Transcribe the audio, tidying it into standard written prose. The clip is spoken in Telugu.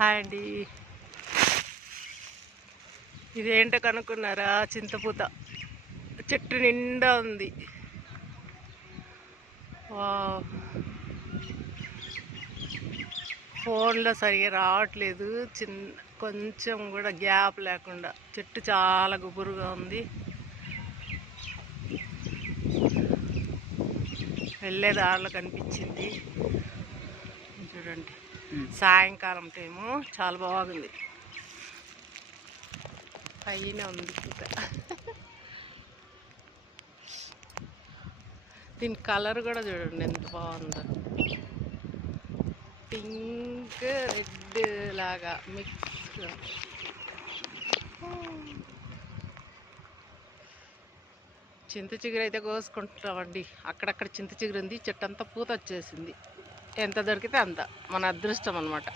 హాయ్ అండి. ఇదేంటో కనుక్కున్నారా? చింతపూత చెట్టు నిండా ఉంది. ఫోన్లో సరిగా రావట్లేదు, కొంచెం కూడా గ్యాప్ లేకుండా. చెట్టు చాలా గుబురుగా ఉంది. వెళ్ళే దారిలో కనిపించింది చూడండి. సాయంకాలం టైము చాలా బాగుంది. పైన ఉంది పూత. దీని కలర్ కూడా చూడండి ఎంత బాగుందో. పింక్ రెడ్ లాగా మిక్స్. చింత చిగురు అయితే కోసుకుంటామండి. అక్కడక్కడ చింత చిగురు ఉంది. చెట్టు అంతా పూత వచ్చేసింది. ఎంత దొరికితే అంత మన అదృష్టం అన్నమాట.